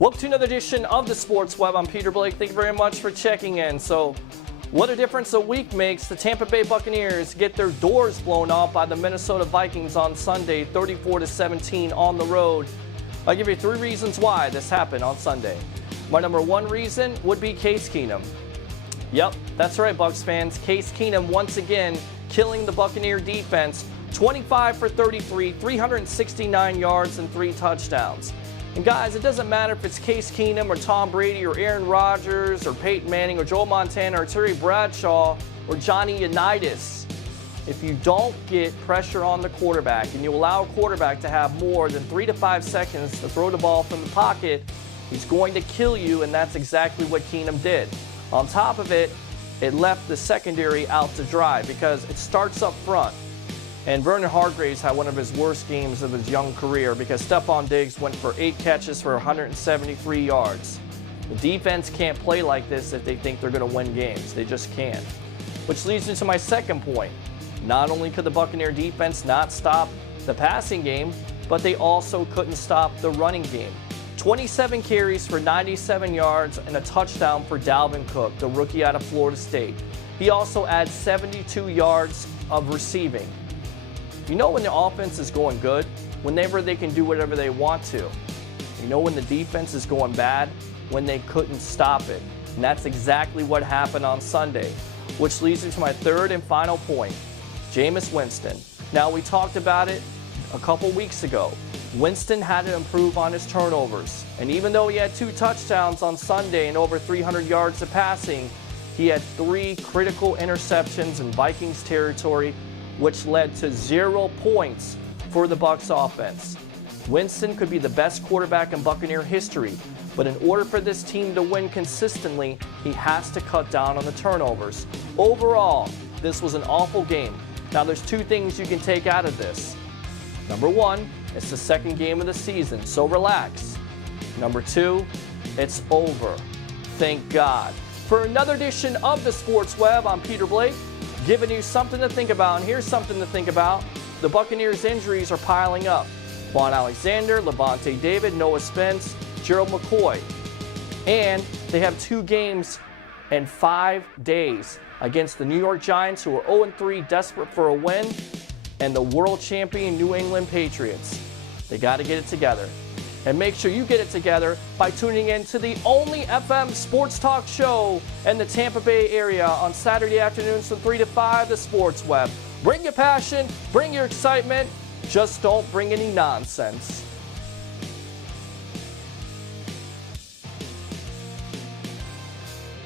Welcome to another edition of the Sports Web. I'm Peter Blake. Thank you very much for checking in. So, what a difference a week makes. The Tampa Bay Buccaneers get their doors blown off by the Minnesota Vikings on Sunday, 34-17 on the road. I'll give you 3 reasons why this happened on Sunday. My number 1 reason would be Case Keenum. Yep, that's right, Bucs fans. Case Keenum once again killing the Buccaneer defense. 25 for 33, 369 yards and 3 touchdowns. And guys, it doesn't matter if it's Case Keenum or Tom Brady or Aaron Rodgers or Peyton Manning or Joe Montana or Terry Bradshaw or Johnny Unitas. If you don't get pressure on the quarterback and you allow a quarterback to have more than 3 to 5 seconds to throw the ball from the pocket, he's going to kill you, and that's exactly what Keenum did. On top of it, it left the secondary out to dry because it starts up front. And Vernon Hargreaves had one of his worst games of his young career because Stephon Diggs went for 8 catches for 173 yards. The defense can't play like this if they think they're going to win games. They just can't. Which leads me to my second point. Not only could the Buccaneer defense not stop the passing game, but they also couldn't stop the running game. 27 carries for 97 yards and a touchdown for Dalvin Cook, the rookie out of Florida State. He also adds 72 yards of receiving. You know when the offense is going good? Whenever they can do whatever they want to. You know when the defense is going bad? When they couldn't stop it. And that's exactly what happened on Sunday. Which leads me to my third and final point. Jameis Winston. Now, we talked about it a couple weeks ago. Winston had to improve on his turnovers. And even though he had 2 touchdowns on Sunday and over 300 yards of passing, he had 3 critical interceptions in Vikings territory, which led to 0 points for the Bucs offense. Winston could be the best quarterback in Buccaneer history, but in order for this team to win consistently, he has to cut down on the turnovers. Overall, this was an awful game. Now, there's 2 things you can take out of this. Number 1, it's the second game of the season, so relax. Number 2, it's over. Thank God. For another edition of the Sports Web, I'm Peter Blake, giving you something to think about. And here's something to think about. The Buccaneers' injuries are piling up. Vaughn Alexander, Levante David, Noah Spence, Gerald McCoy. And they have 2 games in 5 days against the New York Giants, who are 0-3, desperate for a win, and the world champion New England Patriots. They got to get it together. And make sure you get it together by tuning in to the only FM sports talk show in the Tampa Bay area on Saturday afternoons from 3 to 5, the Sports Web. Bring your passion, bring your excitement, just don't bring any nonsense.